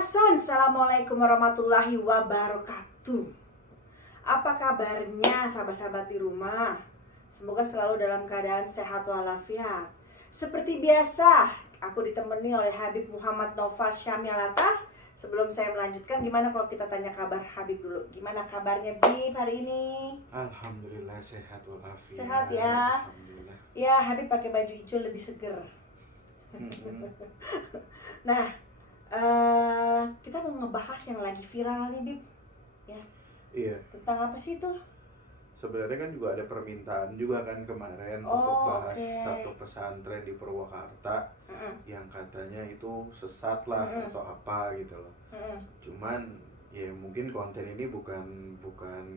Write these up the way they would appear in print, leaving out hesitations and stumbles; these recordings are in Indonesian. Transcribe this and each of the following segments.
Sun, Assalamualaikum warahmatullahi wabarakatuh. Apa kabarnya sahabat-sahabat di rumah? Semoga selalu dalam keadaan sehat walafiat. Seperti biasa, aku ditemani oleh Habib Muhammad Noval Syamil Atas. Sebelum saya melanjutkan, gimana kalau kita tanya kabar Habib dulu? Gimana kabarnya Bib hari ini? Alhamdulillah sehat walafiat. Sehat ya? Alhamdulillah. Ya, Habib pakai baju hijau lebih seger. Nah, kita mau ngebahas yang lagi viral nih Bib, ya. Iya. Tentang apa sih itu? Sebenarnya kan juga ada permintaan juga kan kemarin untuk bahas satu pesantren di Purwakarta yang katanya itu sesat lah atau apa gitu loh. Cuman ya mungkin konten ini bukan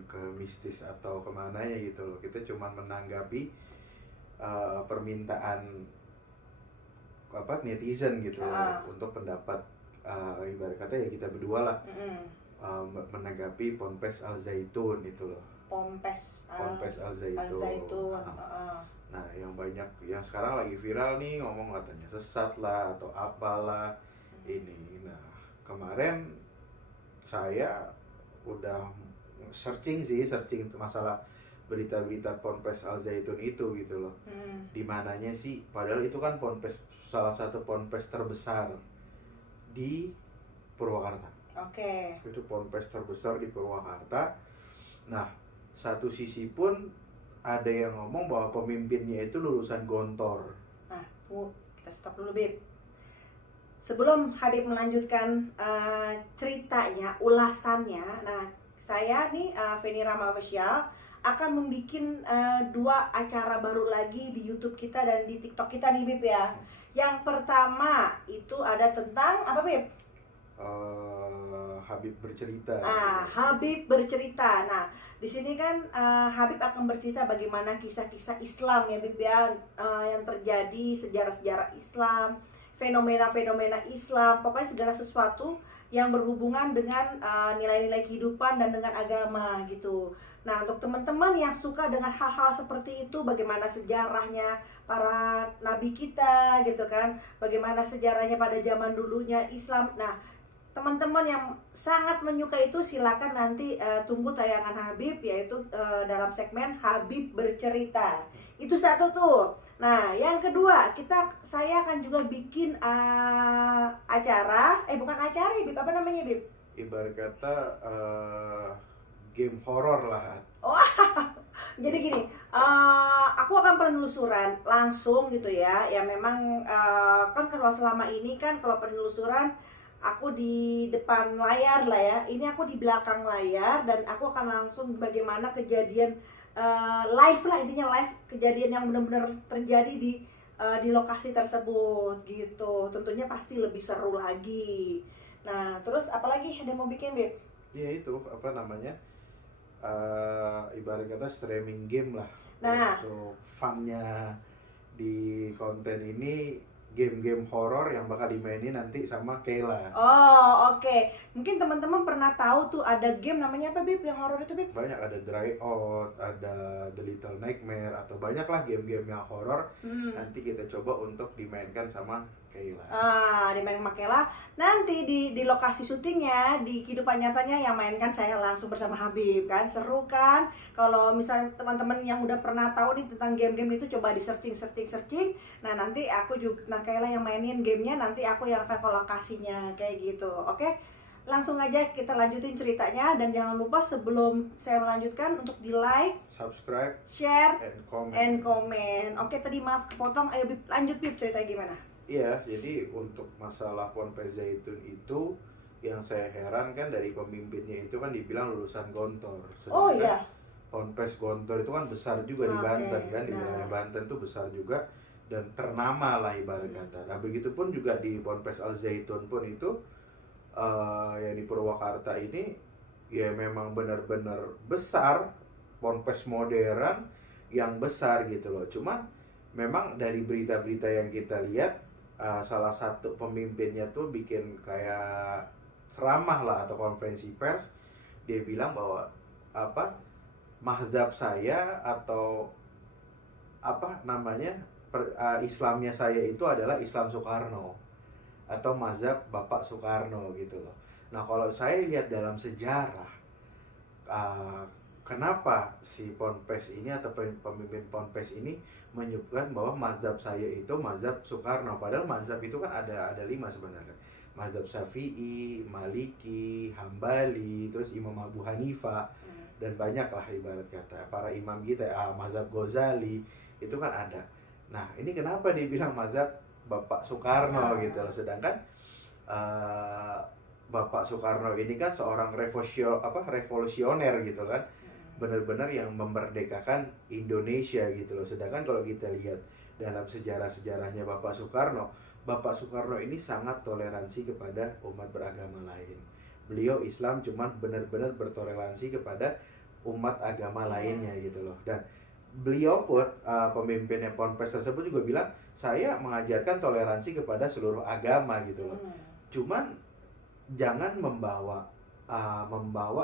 ke mistis atau kemana ya gitu loh. Kita cuma menanggapi permintaan netizen gitu loh, untuk pendapat ibarat kata ya kita berdua lah. Menanggapi Ponpes Al Zaitun itu loh. Ponpes Al Zaitun. Nah, yang sekarang lagi viral nih ngomong katanya sesat lah atau apalah ini. Nah, kemarin saya udah searching masalah berita-berita Ponpes Al Zaitun itu gitu loh. Di mananya sih? Padahal itu kan salah satu ponpes terbesar di Purwakarta. Itu ponpes terbesar di Purwakarta. Nah, satu sisi pun ada yang ngomong bahwa pemimpinnya itu lulusan Gontor. Nah, kita stop dulu Bib. Sebelum Habib melanjutkan ceritanya, ulasannya, nah saya nih Feni Rama Official akan membuat dua acara baru lagi di YouTube kita dan di TikTok kita nih Bib ya. Yang pertama itu ada tentang apa Bib? Habib bercerita. Habib bercerita. Nah, di sini kan Habib akan bercerita bagaimana kisah-kisah Islam ya Bib ya, yang terjadi, sejarah-sejarah Islam, fenomena-fenomena Islam, pokoknya segala sesuatu yang berhubungan dengan nilai-nilai kehidupan dan dengan agama gitu. Nah, untuk teman-teman yang suka dengan hal-hal seperti itu, bagaimana sejarahnya para nabi kita gitu kan, bagaimana sejarahnya pada zaman dulunya Islam. Nah, teman-teman yang sangat menyukai itu silakan nanti tunggu tayangan Habib, yaitu dalam segmen Habib bercerita. Itu satu tuh. Nah, yang kedua, saya akan juga bikin acara, bukan acara Bib, apa namanya Bib? Ibarat kata game horor lah. Jadi gini, aku akan penelusuran langsung gitu ya. Ya memang kan kalau selama ini kan kalau penelusuran aku di depan layar lah ya. Ini aku di belakang layar dan aku akan langsung bagaimana kejadian live lah, intinya live kejadian yang benar-benar terjadi di lokasi tersebut gitu. Tentunya pasti lebih seru lagi. Nah, terus apalagi ada mau bikin Beb? Ya itu apa namanya? Ibarat kata streaming game lah. Nah, untuk funnya di konten ini game-game horor yang bakal dimainin nanti sama Kayla. Oke. Mungkin teman-teman pernah tahu tuh ada game namanya apa Bib yang horor itu Bib? Banyak, ada Dry Out, ada The Little Nightmare, atau banyak lah game-game yang horor. Nanti kita coba untuk dimainkan sama Kayla. Dimainkan sama Kayla. Nanti di lokasi syutingnya, di kehidupan nyatanya yang mainkan saya langsung bersama Habib kan. Seru kan? Kalau misalnya teman-teman yang udah pernah tahu nih tentang game-game itu, coba di searching. Nah, nanti aku juga Kayla yang mainin gamenya, nanti aku yang akan ke lokasinya kayak gitu. Oke, langsung aja kita lanjutin ceritanya. Dan jangan lupa sebelum saya melanjutkan untuk di like, subscribe, share, and comment. Oke, tadi maaf kepotong. Ayo Bib, lanjut Bib, ceritanya gimana? Iya, jadi untuk masalah Ponpes Zaitun itu yang saya heran kan dari pemimpinnya itu kan dibilang lulusan Gontor. Iya. Ponpes Gontor itu kan besar juga di Banten kan, di wilayah Banten tuh besar juga dan ternama lah ibarat kata. Nah, begitupun juga di Ponpes Al Zaitun pun itu yang di Purwakarta ini ya memang benar-benar besar, ponpes modern yang besar gitu loh. Cuman memang dari berita-berita yang kita lihat, salah satu pemimpinnya tuh bikin kayak ceramah lah atau konferensi pers. Dia bilang bahwa mazhab saya atau Islamnya saya itu adalah Islam Soekarno. atau mazhab Bapak Soekarno gitu loh. Nah kalau saya lihat dalam sejarah, kenapa si Ponpes ini atau pemimpin Ponpes ini menyebutkan bahwa mazhab saya itu mazhab Soekarno, padahal mazhab itu kan ada 5 sebenarnya. Mazhab Syafi'i, Maliki, Hambali, terus Imam Abu Hanifah, dan banyak lah ibarat kata para imam kita, mazhab Ghazali itu kan ada. Nah ini kenapa dibilang mazhab Bapak Soekarno gitu loh, sedangkan Bapak Soekarno ini kan seorang revolusioner gitu kan, benar-benar yang memerdekakan Indonesia gitu loh. Sedangkan kalau kita lihat dalam sejarah-sejarahnya Bapak Soekarno ini sangat toleransi kepada umat beragama lain. Beliau Islam cuman benar-benar bertoleransi kepada umat agama lainnya gitu loh. Dan beliau pun pemimpinnya Ponpes tersebut juga bilang, saya mengajarkan toleransi kepada seluruh agama gitu loh. Cuman jangan membawa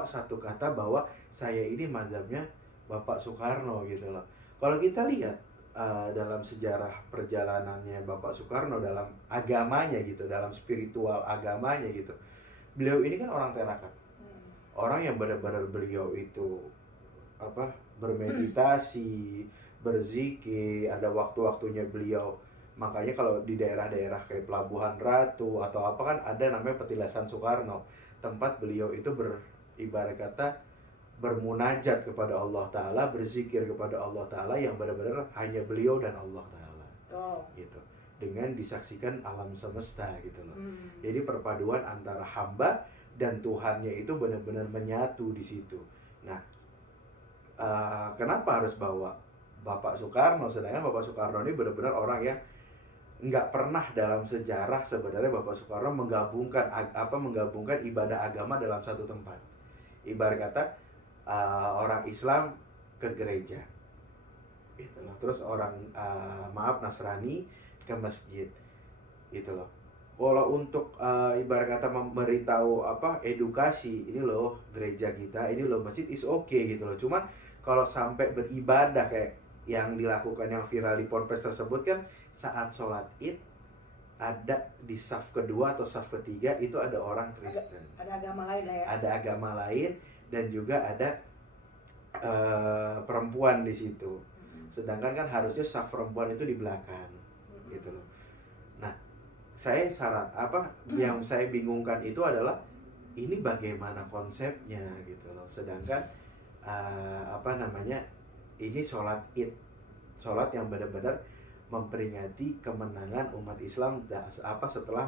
satu kata bahwa saya ini mazhabnya Bapak Soekarno gitu loh. Kalau kita lihat dalam sejarah perjalanannya Bapak Soekarno dalam agamanya gitu, dalam spiritual agamanya gitu, beliau ini kan orang terakat, orang yang benar-benar beliau itu bermeditasi, berzikir, ada waktu-waktunya beliau. Makanya kalau di daerah-daerah kayak Pelabuhan Ratu atau apa kan ada namanya Petilasan Soekarno, tempat beliau itu beribarat kata bermunajat kepada Allah Ta'ala, berzikir kepada Allah Ta'ala yang benar-benar hanya beliau dan Allah Ta'ala gitu, dengan disaksikan alam semesta gitu loh. Jadi perpaduan antara hamba dan Tuhannya itu benar-benar menyatu di situ. Nah kenapa harus bawa Bapak Soekarno, sedangkan Bapak Soekarno ini benar-benar orang yang nggak pernah dalam sejarah sebenarnya Bapak Soekarno menggabungkan ibadah agama dalam satu tempat. Ibarat kata orang Islam ke gereja gitu loh, terus orang Nasrani ke masjid gitu loh. Kalau untuk ibarat kata memberitahu edukasi, ini loh gereja kita, ini loh masjid, is okay gitu loh. Cuman kalau sampai beribadah kayak yang dilakukan yang viral di Ponpes tersebut kan, saat sholat Id ada di saf kedua atau saf ketiga itu ada orang Kristen, ada agama lain lah ya, ada agama lain, dan juga ada perempuan di situ. Sedangkan kan harusnya saf perempuan itu di belakang gitu loh. Nah saya yang saya bingungkan itu adalah ini bagaimana konsepnya gitu loh. Sedangkan ini sholat Id, sholat yang benar-benar memperingati kemenangan umat Islam setelah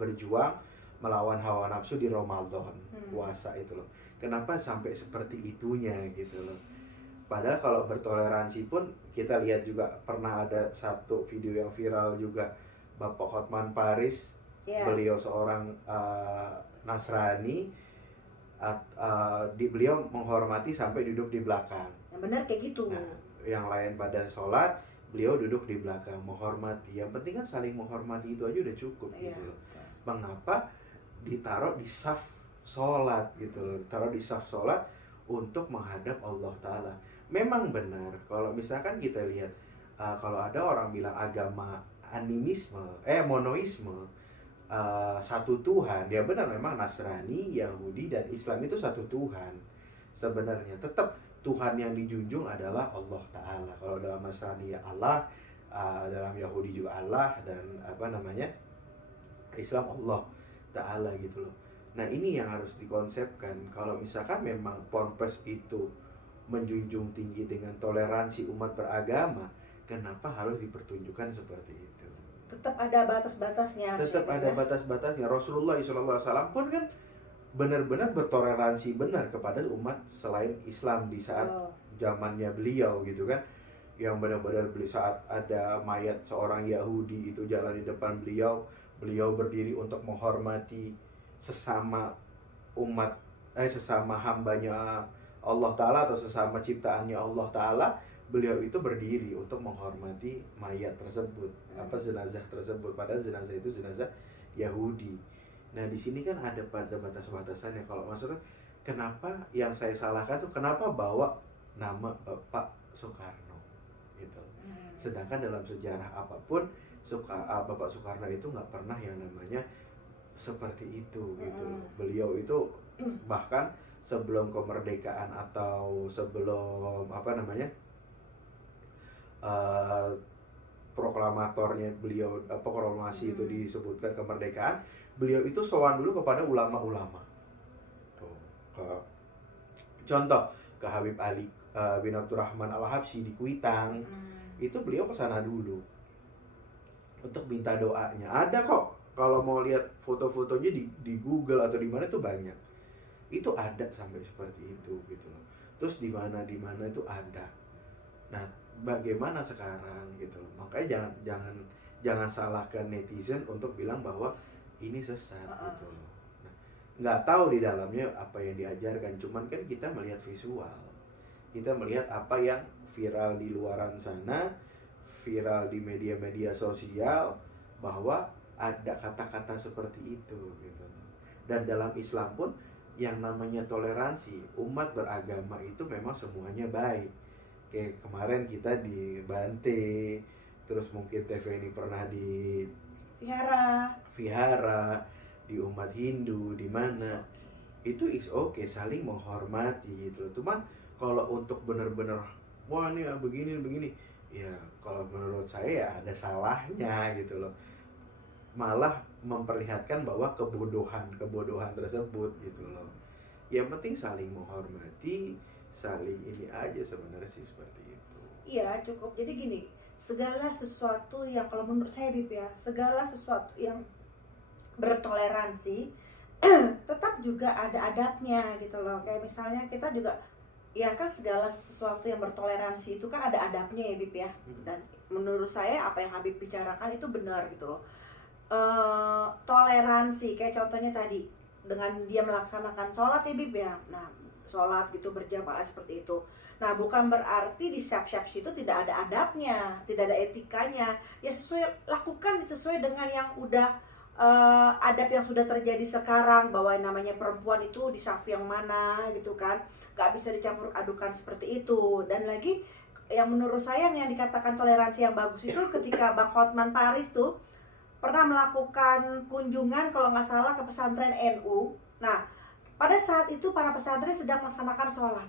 berjuang melawan hawa nafsu di Ramadan, puasa itu loh. Kenapa sampai seperti itunya gitu loh. Padahal kalau bertoleransi pun kita lihat juga pernah ada satu video yang viral juga, Bapak Hotman Paris, beliau seorang Nasrani, beliau menghormati sampai duduk di belakang. Yang benar kayak gitu. Nah, yang lain pada sholat, beliau duduk di belakang menghormati. Yang penting kan saling menghormati, itu aja udah cukup gitu loh. Mengapa ditaruh di saf sholat gitu loh, ditaruh di saf sholat untuk menghadap Allah Ta'ala. Memang benar kalau misalkan kita lihat kalau ada orang bilang agama monoisme, satu Tuhan, dia benar memang Nasrani, Yahudi dan Islam itu satu Tuhan. Sebenarnya tetap Tuhan yang dijunjung adalah Allah Ta'ala. Kalau dalam Nasrani ya Allah, dalam Yahudi juga Allah, dan Islam Allah Ta'ala gitu loh. Nah ini yang harus dikonsepkan. Kalau misalkan memang Ponpes itu menjunjung tinggi dengan toleransi umat beragama, kenapa harus dipertunjukkan seperti itu? Tetap ada batas-batasnya. Tetap ada batas-batasnya. Rasulullah SAW pun kan benar-benar bertoleransi benar kepada umat selain Islam di saat zamannya beliau gitu kan. Yang benar-benar saat ada mayat seorang Yahudi itu jalan di depan beliau, beliau berdiri untuk menghormati sesama hambanya Allah Ta'ala atau sesama ciptaannya Allah Ta'ala. Beliau itu berdiri untuk menghormati mayat tersebut, jenazah tersebut, padahal jenazah itu jenazah Yahudi. Nah di sini kan ada pada batas-batasannya. Kalau maksudnya kenapa yang saya salahkan tuh kenapa bawa nama Bapak Soekarno gitu. Sedangkan dalam sejarah apapun Bapak Soekarno itu nggak pernah yang namanya seperti itu gitu loh. Beliau itu bahkan sebelum kemerdekaan atau sebelum proklamatornya beliau, proklamasi itu disebutkan kemerdekaan, beliau itu sowan dulu kepada ulama-ulama. Tuh, contoh ke Habib Ali bin Abdurrahman Al-Habsyi di Kuitang. Itu beliau ke sana dulu untuk minta doanya. Ada kok, kalau mau lihat foto-fotonya di Google atau di mana tuh banyak. Itu ada sampai seperti itu gitu loh. Terus di mana itu ada. Nah, bagaimana sekarang gitu loh. Makanya jangan salahkan netizen untuk bilang bahwa ini sesat gitu loh. Nah, nggak tahu di dalamnya apa yang diajarkan, cuman kan kita melihat visual. Kita melihat apa yang viral di luaran sana, viral di media-media sosial, bahwa ada kata-kata seperti itu gitu. Dan dalam Islam pun yang namanya toleransi, umat beragama itu memang semuanya baik. Kayak kemarin kita di Bante, terus mungkin TV ini pernah di Vihara, di umat Hindu, di mana itu is okay, saling menghormati gitu. Cuman kalau untuk benar-benar wah ini begini, ya kalau menurut saya ya ada salahnya gitu loh. Malah memperlihatkan bahwa kebodohan tersebut gitu loh. Yang penting saling menghormati, saling ini aja sebenarnya sih, seperti itu. Iya, cukup. Jadi gini, segala sesuatu yang, kalau menurut saya Bip ya, segala sesuatu yang bertoleransi tetap juga ada adabnya gitu loh. Kayak misalnya kita juga, ya kan segala sesuatu yang bertoleransi itu kan ada adabnya ya Bip ya. Dan menurut saya apa yang Habib bicarakan itu benar gitu loh. Toleransi, kayak contohnya tadi dengan dia melaksanakan sholat ya Bib ya. Nah, sholat gitu berjamaah seperti itu. Nah, bukan berarti di syap-syap situ tidak ada adabnya, tidak ada etikanya. Ya lakukan sesuai dengan yang udah adab yang sudah terjadi sekarang, bahwa yang namanya perempuan itu di syaf yang mana gitu kan. Gak bisa dicampur adukan seperti itu. Dan lagi yang menurut saya yang dikatakan toleransi yang bagus itu ketika Bang Hotman Paris tuh pernah melakukan kunjungan kalau nggak salah ke pesantren NU. Nah, pada saat itu para pesantren sedang melaksanakan sholat.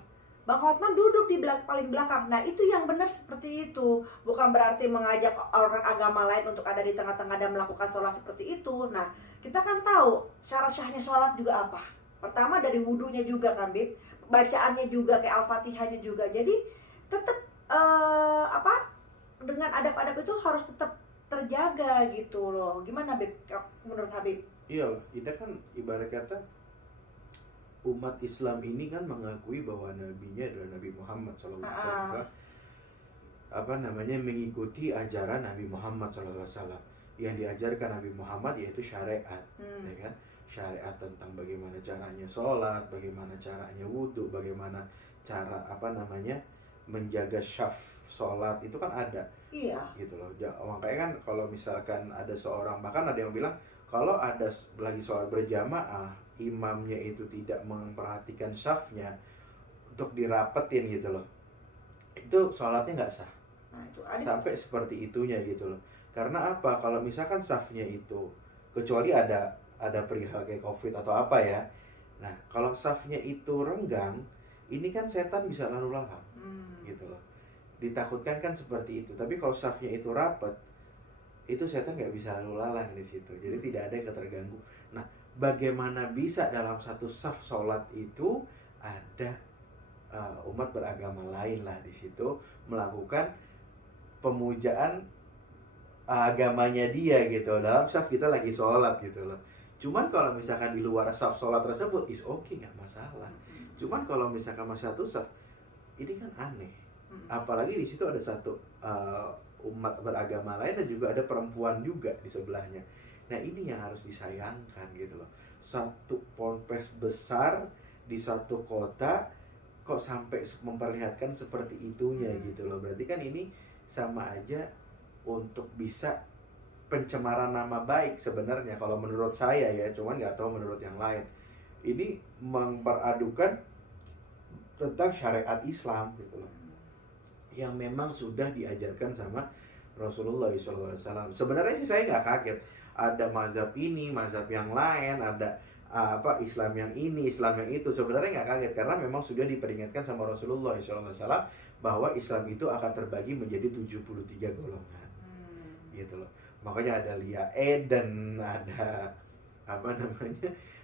Bang Hotman duduk di paling belakang. Nah, itu yang benar seperti itu. Bukan berarti mengajak orang agama lain untuk ada di tengah-tengah dan melakukan sholat seperti itu. Nah, kita kan tahu syarat syahnya sholat juga apa. Pertama dari wudhunya juga kan, Bib. Bacaannya juga, kayak Al-Fatihahnya juga. Jadi tetap dengan adab-adab itu harus tetap terjaga gitu loh. Gimana Bib menurut Habib? Iya, kita kan ibarat kata umat Islam ini kan mengakui bahwa nabinya adalah Nabi Muhammad SAW. Mengikuti ajaran Nabi Muhammad SAW. Yang diajarkan Nabi Muhammad yaitu syariat, ya kan? Syariat tentang bagaimana caranya sholat, bagaimana caranya wudhu, bagaimana cara menjaga syaf sholat itu kan ada. Iya. Gitu loh. Makanya kan kalau misalkan ada seorang, bahkan ada yang bilang kalau ada lagi sholat berjamaah, imamnya itu tidak memperhatikan syafnya untuk dirapetin gitu loh, itu sholatnya nggak sah. Nah, itu sampai seperti itunya gitu loh. Karena apa? Kalau misalkan syafnya itu, kecuali ada perihal kayak COVID atau apa ya. Nah, kalau syafnya itu renggang, ini kan setan bisa lalu lalang gitu loh. Ditakutkan kan seperti itu. Tapi kalau syafnya itu rapat, itu setan nggak bisa lalu lalang di situ. Jadi tidak ada yang terganggu. Nah, bagaimana bisa dalam satu syaf sholat itu ada umat beragama lain lah di situ melakukan pemujaan agamanya dia gitu. Dalam syaf kita lagi sholat gitu loh. Cuman kalau misalkan di luar syaf sholat tersebut is okay, nggak masalah. Cuman kalau misalkan masih satu syaf, ini kan aneh. Apalagi di situ ada satu umat beragama lain dan juga ada perempuan juga di sebelahnya. Nah, ini yang harus disayangkan gitu loh. Satu ponpes besar di satu kota kok sampai memperlihatkan seperti itunya gitu loh. Berarti kan ini sama aja untuk bisa pencemaran nama baik sebenarnya kalau menurut saya ya, cuman nggak tahu menurut yang lain. Ini memperadukan tentang syariat Islam gitu loh, yang memang sudah diajarkan sama Rasulullah SAW. Sebenarnya sih saya nggak kaget ada mazhab ini, mazhab yang lain, ada Islam yang ini, Islam yang itu. Sebenarnya nggak kaget karena memang sudah diperingatkan sama Rasulullah SAW bahwa Islam itu akan terbagi menjadi 73 golongan. Gitu loh. Makanya ada Lia Eden, ada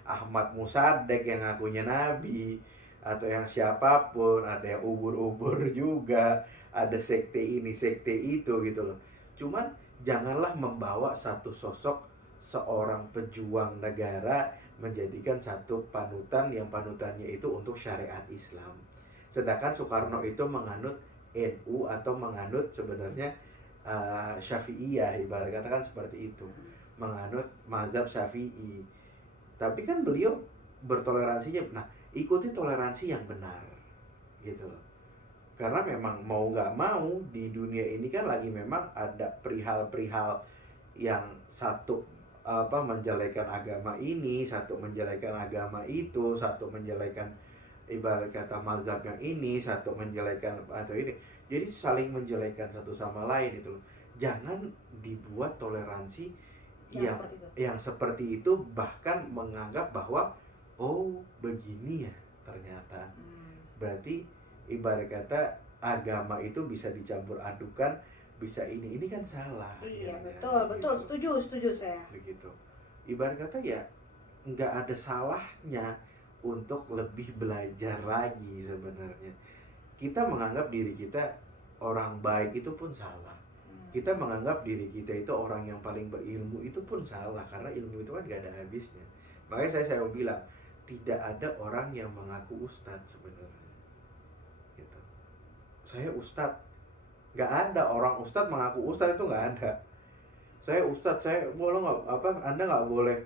Ahmad Musadek yang ngakunya nabi, atau yang siapapun, ada yang ubur-ubur juga, ada sekte ini, sekte itu gitu loh. Cuman janganlah membawa satu sosok seorang pejuang negara menjadikan satu panutan yang panutannya itu untuk syariat Islam. Sedangkan Soekarno itu menganut NU atau menganut sebenarnya Syafi'iyah, ibarat katakan seperti itu, menganut mazhab Syafi'i. Tapi kan beliau bertoleransinya, nah ikuti toleransi yang benar gitu loh. Karena memang mau nggak mau di dunia ini kan lagi memang ada perihal-perihal yang satu menjelekan agama ini, satu menjelekan agama itu, satu menjelekan ibarat kata mazhab yang ini, satu menjelekan atau ini. Jadi saling menjelekan satu sama lain itu loh. Jangan dibuat toleransi yang seperti itu, bahkan menganggap bahwa oh begini ya ternyata. Berarti ibarat kata agama itu bisa dicampur adukan, bisa ini kan salah. Iya ya, betul, setuju saya. Begitu. Ibarat kata ya nggak ada salahnya untuk lebih belajar lagi sebenarnya. Kita menganggap diri kita orang baik itu pun salah. Kita menganggap diri kita itu orang yang paling berilmu itu pun salah, karena ilmu itu kan gak ada habisnya. Makanya saya bilang tidak ada orang yang mengaku ustadz sebenarnya. Gitu. Saya ustadz, nggak ada orang ustadz mengaku ustadz, itu nggak ada. Saya ustadz, saya boleh Anda nggak boleh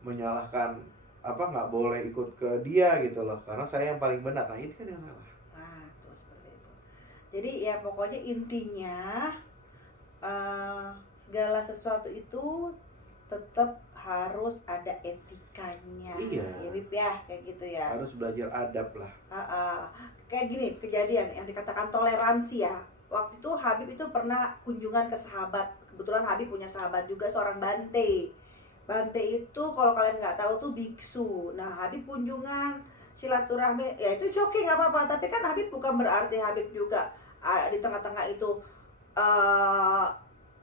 menyalahkan nggak boleh ikut ke dia gitu loh, karena saya yang paling benar. Nah itu kan yang salah. Tuh seperti itu. Jadi ya pokoknya intinya segala sesuatu itu tetap harus ada etikanya. Iya. Ya Bib ya, kayak gitu ya. Harus belajar adab lah. Kayak gini kejadian yang dikatakan toleransi ya. Waktu itu Habib itu pernah kunjungan ke sahabat. Kebetulan Habib punya sahabat juga seorang Bante. Bante itu kalau kalian nggak tahu tuh biksu. Nah Habib kunjungan silaturahmi, ya itu oke nggak apa-apa. Tapi kan Habib bukan berarti Habib juga di tengah-tengah itu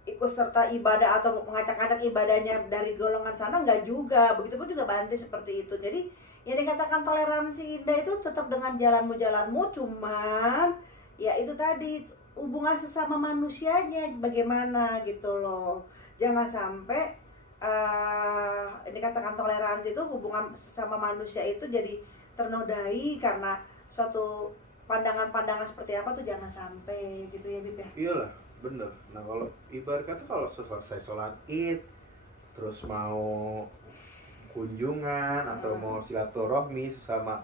ikut serta ibadah atau mengacak-acak ibadahnya dari golongan sana, nggak juga. Begitupun juga Bante seperti itu. Jadi yang dikatakan toleransi indah itu tetap dengan jalanmu, cuman ya itu tadi hubungan sesama manusianya bagaimana gitu loh. Jangan sampai dikatakan toleransi itu hubungan sesama manusia itu jadi ternodai karena suatu pandangan-pandangan seperti apa tuh, jangan sampai gitu ya Bib ya. Iyalah, bener. Nah kalau ibarat kata kalau selesai sholat Id terus mau kunjungan atau mau silaturahmi sesama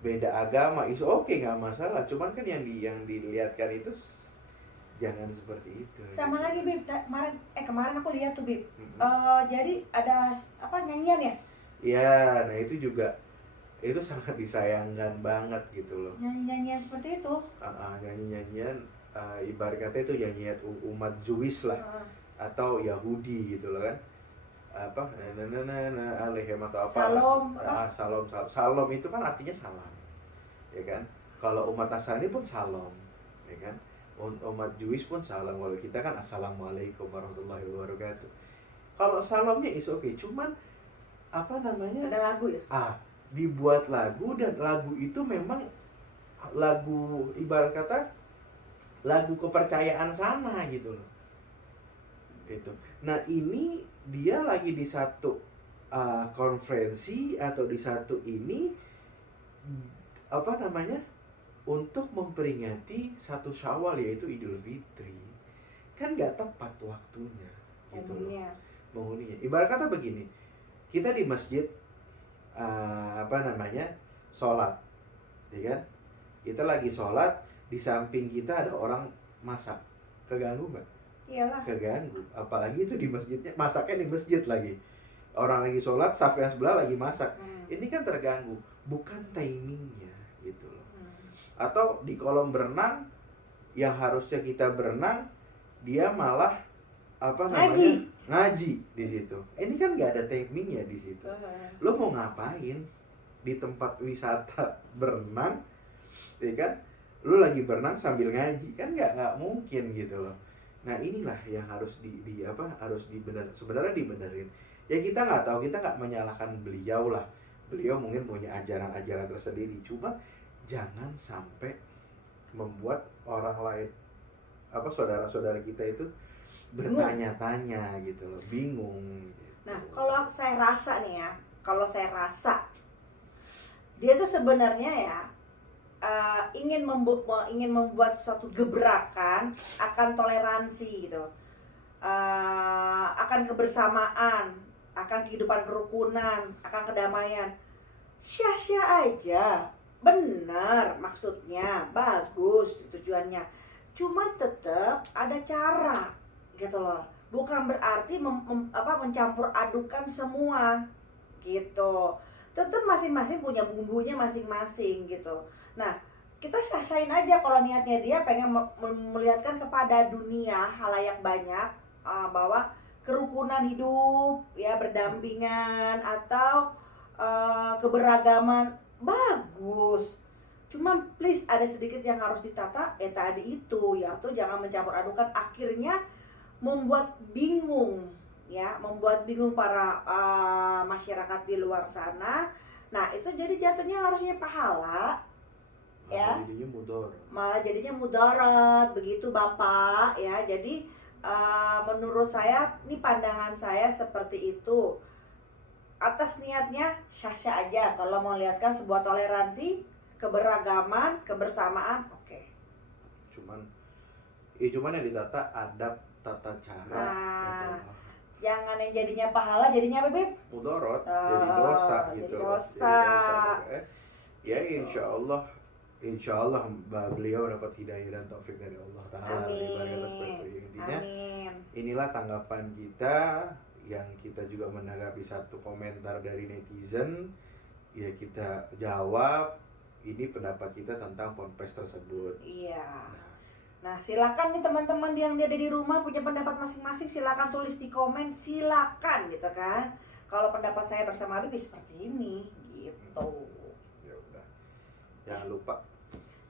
beda agama, itu oke, nggak masalah. Cuman kan yang dilihatkan itu jangan seperti itu. Sama lagi Bib, kemarin aku lihat tuh Bib. Jadi ada nyanyian ya? Iya, nah itu juga itu sangat disayangkan banget gitu loh. Nyanyi-nyanyian seperti itu. Nyanyi-nyanyian ibarat kata itu nyanyian umat Jewish lah, atau Yahudi gitu loh kan. Alaihem atau apa? Salom itu kan artinya salam, ya kan? Kalau umat Nasrani pun salam, ya kan? Umat Jewish pun salam. Kalau kita kan assalamualaikum warahmatullahi wabarakatuh. Kalau salamnya is oke, cuman ada lagu ya? Dibuat lagu, dan lagu itu memang lagu ibarat kata lagu kepercayaan sana gitu loh. Itu. Nah ini dia lagi di satu konferensi atau di satu ini untuk memperingati satu Syawal, yaitu Idul Fitri. Kan nggak tepat waktunya gitu loh. Menghuninya. Ibarat kata begini, kita di masjid sholat, ya kan? Kita lagi sholat, di samping kita ada orang masak, keganggu nggak? Iyalah. Keganggu, apalagi itu di masjidnya, masaknya di masjid lagi. Orang lagi sholat, saf yang sebelah lagi masak. Ini kan terganggu, bukan timingnya gitu loh. Atau di kolam berenang yang harusnya kita berenang, dia malah apa namanya ngaji di situ. Ini kan nggak ada timingnya di situ. Lo mau ngapain di tempat wisata berenang, ya kan? Lo lagi berenang sambil ngaji, kan nggak mungkin gitu loh. Nah inilah yang harus harus sebenarnya dibenerin. Ya kita nggak tahu, kita nggak menyalahkan beliau lah. Beliau mungkin punya ajaran-ajaran tersendiri, cuma jangan sampai membuat orang lain, saudara-saudara kita itu bertanya-tanya gitu loh, bingung gitu. Nah kalau saya rasa nih ya, dia tuh sebenarnya ya ingin membuat suatu gebrakan akan toleransi gitu, akan kebersamaan, akan kehidupan kerukunan, akan kedamaian. Sia-sia aja, benar maksudnya, bagus tujuannya, cuma tetap ada cara gitu loh, bukan berarti mencampur adukan semua gitu. Tetap masing-masing punya bumbunya masing-masing gitu. Nah kita sah-sahin aja kalau niatnya dia pengen melihatkan kepada dunia halayak banyak bahwa kerukunan hidup ya, berdampingan atau keberagaman bagus. Cuma please ada sedikit yang harus ditata tadi itu ya, tuh jangan mencampur adukan, akhirnya membuat bingung para masyarakat di luar sana. Nah itu jadi jatuhnya harusnya pahala ya, malah jadinya mudarat begitu Bapak ya. Jadi menurut saya, ini pandangan saya seperti itu. Atas niatnya syah-syah aja kalau mau lihatkan sebuah toleransi, keberagaman, kebersamaan, oke. Cuman yang ditata adab, tata cara gitu. Jangan yang jadinya pahala, jadinya apa Beb? Mudorot, jadi dosa gitu. Jadi dosa. Ya insya Allah beliau dapat hidayah dan taufik dari Allah Ta'ala. Intinya inilah tanggapan kita, yang kita juga menanggapi satu komentar dari netizen. Ya kita jawab, ini pendapat kita tentang ponpes tersebut. Iya. Nah silakan nih teman-teman yang ada di rumah punya pendapat masing-masing, silakan tulis di komen, silakan gitu kan. Kalau pendapat saya bersama Habib seperti ini gitu. Ya udah, jangan lupa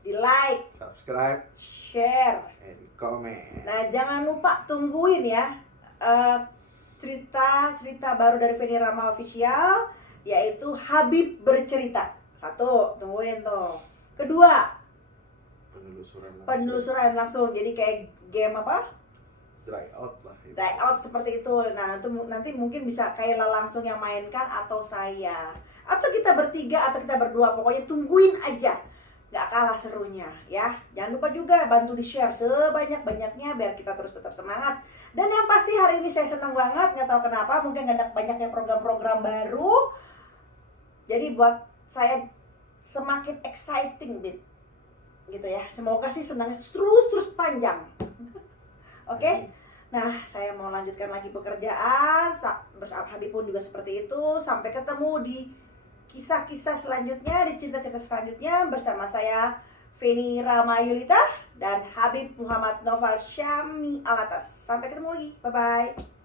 di like, subscribe, share, and comment. Nah jangan lupa tungguin ya cerita baru dari Feni Rama Official, yaitu Habib Bercerita. Satu, tungguin tuh. Kedua, penelusuran langsung. Jadi kayak game apa? Dry out lah. Dry out seperti itu. Nah, nanti mungkin bisa kayak langsung yang mainkan atau saya. Atau kita bertiga atau kita berdua. Pokoknya tungguin aja. Gak kalah serunya ya. Jangan lupa juga bantu di-share sebanyak-banyaknya biar kita terus tetap semangat. Dan yang pasti hari ini saya senang banget. Gak tahu kenapa, mungkin ada banyaknya program-program baru. Jadi buat saya semakin exciting gitu ya. Semoga sih senangnya terus panjang. Oke? Nah, saya mau lanjutkan lagi pekerjaan. Bersama Habib pun juga seperti itu. Sampai ketemu di kisah-kisah selanjutnya, di cerita-cerita selanjutnya bersama saya Feni Rama Yulita dan Habib Muhammad Noval Syami Alatas. Sampai ketemu lagi. Bye-bye.